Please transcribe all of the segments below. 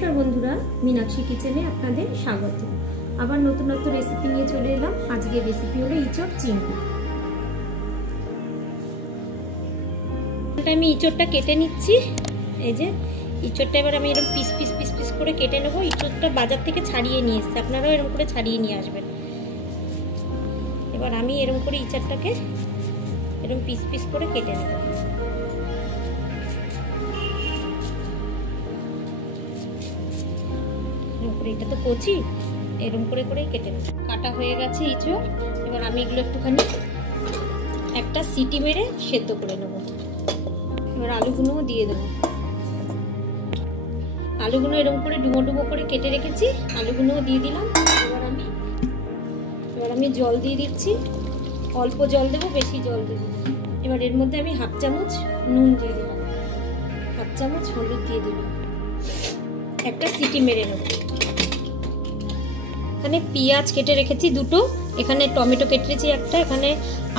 নমস্কার বন্ধুরা, মীনাক্ষী কিচেনে আপনাদের স্বাগত। আবার নতুন নতুন রেসিপি নিয়ে চলে এলাম। আজকের রেসিপি হলো ইঁচড় চিংড়ি। আমি ইঁচড়টা কেটে নিচ্ছি। এই যে ইঁচড়টা এবার আমি এরকম পিস পিস পিস পিস করে কেটে নেবো। ইঁচড়টা বাজার থেকে ছাড়িয়ে নিয়ে এসছে, আপনারাও এরকম করে ছাড়িয়ে নিয়ে আসবেন। এবার আমি এরকম করে ইঁচড়টাকে এরকম পিস পিস করে কেটে নেব। এটা তো কচি, এরকম করে করেই কেটে নেব। কাটা হয়ে গেছে ইঁচড়। এবার আমি এগুলো একটুখানি একটা সিটি মেরে সেদ্ধ করে নেব। এবার আলুগুলোও দিয়ে দেবো। আলুগুলো এরকম করে ডুমো ডুমো করে কেটে রেখেছি, আলুগুলোও দিয়ে দিলাম। এবার আমি জল দিয়ে দিচ্ছি। অল্প জল দেবো, বেশি জল দেবো। এবার এর মধ্যে আমি হাফ চামচ নুন দিয়ে দিলাম, হাফ চামচ হলুদ দিয়ে দিলাম। একটা সিটি মেরে নেব। এখানে পেঁয়াজ কেটে রেখেছি দুটো, এখানে টমেটো কেটে রেখেছি একটা, এখানে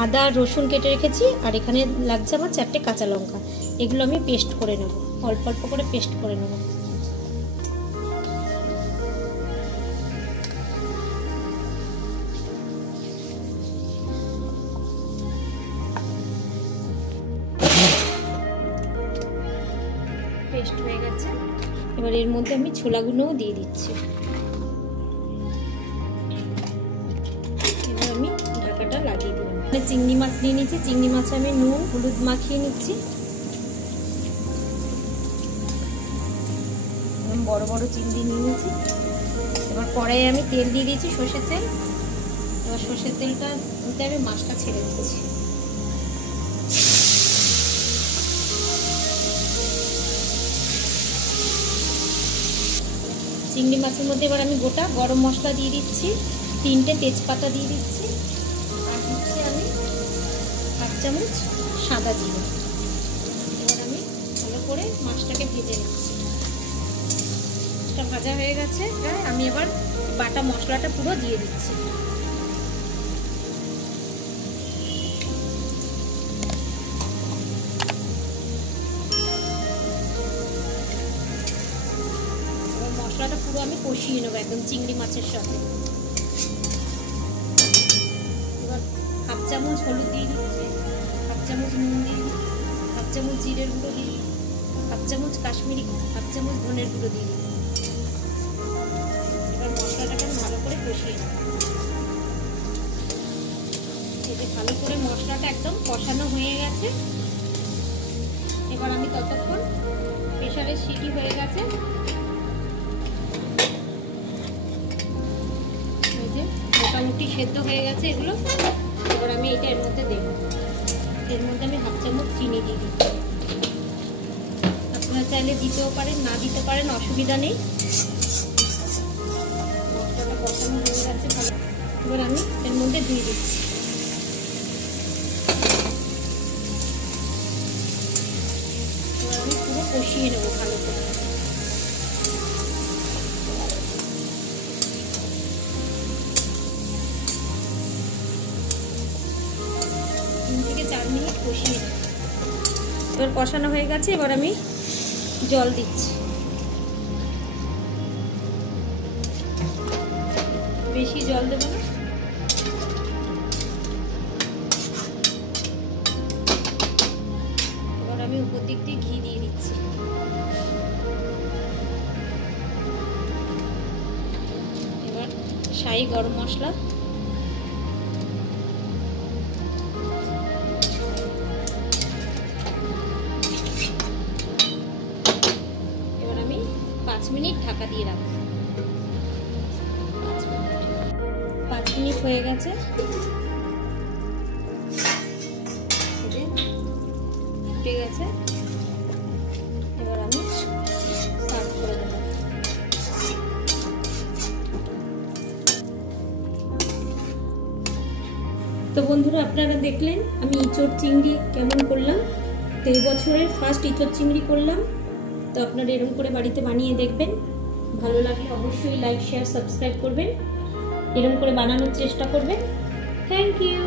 আদা রসুন কেটে রেখেছি, আর এখানে লাগছে আমার 4টে কাঁচা লঙ্কা। এগুলো আমি পেস্ট করে নেব, অল্প অল্প করে পেস্ট করে নেব। পেস্ট হয়ে গেছে। এবার এর মধ্যে আমি ছোলাগুলোও দিয়ে দিচ্ছি। এবার আমি ঢাকাটা লাগিয়ে দিলাম। চিংড়ি মাছ নিয়ে নিচ্ছি। চিংড়ি মাছে আমি নুন হলুদ মাখিয়ে নিচ্ছি। বড় বড় চিংড়ি নিয়ে নিচ্ছি। এবার কড়াইয়ে আমি তেল দিয়ে দিয়েছি, সর্ষের তেল। এবার সর্ষের তেলটা মধ্যে আমি মাছটা ছেড়ে দিচ্ছি। চিংড়ি মাছের মধ্যে এবার আমি গোটা গরম মশলা দিয়ে দিচ্ছি, 3টে তেজপাতা দিয়ে দিচ্ছি, আর দিচ্ছি আমি হাফ চামচ সাদা জিরে। এবার আমি ভালো করে মাছটাকে ভেজে নিচ্ছি। মাছটা ভাজা হয়ে গেছে, আমি এবার বাটা মশলাটা পুরো দিয়ে দিচ্ছি। মশলাটা পুরো আমি কষিয়ে নেবো একদম চিংড়ি মাছের সাথে। এবার হাফ চামচ হলুদ দিয়ে দিচ্ছি, হাফ চামচ নুন দিয়ে দিচ্ছি, হাফ চামচ জিরের গুঁড়ো দিয়ে দিচ্ছি, হাফ চামচ কাশ্মীরি, হাফ চামচ ধনের গুঁড়ো দিয়ে দিচ্ছি। এবার মশলাটাকে ভালো করে কষিয়ে নেব। এতে ভালো করে মশলাটা একদম কষানো হয়ে গেছে। এবার আমি ততক্ষণ প্রেসারের সিটি হয়ে গেছে, মোটামুটি সেদ্ধ হয়ে গেছে এগুলো। এবার আমি এটা এর মধ্যে দেব। এর মধ্যে আমি হাফ চামচ চিনি দিয়ে দিচ্ছি। আপনারা চাইলে দিতেও পারেন, না দিতে পারেন, অসুবিধা নেই। মশলাটা কষানো হয়ে গেছে ভালো। এবার আমি এর মধ্যে দিয়ে দিচ্ছি। এবার আমি পুরো কষিয়ে নেবো ভালো করে। 3 থেকে 4 মিনিট কষিয়ে নেব। এবার কষানো হয়ে গেছে, এবার আমি জল দিচ্ছি। বেশি জল দেব না। এবার আমি উপর দিক দিয়ে ঘি দিয়ে দিচ্ছি। এবার শাহি গরম মশলা, এবার আমি 5 মিনিট ঢাকা দিয়ে রাখবো। 5 মিনিট হয়ে গেছে, ফুটে গেছে। এবার আমি সার্ভ করে দেবো। তো বন্ধুরা, আপনারা দেখলেন আমি ইঁচড় চিংড়ি কেমন করলাম। তো এই বছরের ফার্স্ট ইঁচড় চিংড়ি করলাম। তো আপনারা এরকম করে বাড়িতে বানিয়ে দেখবেন। ভালো লাগলে অবশ্যই লাইক শেয়ার সাবস্ক্রাইব করবেন। এরকম করে বানানোর চেষ্টা করবেন। Thank you.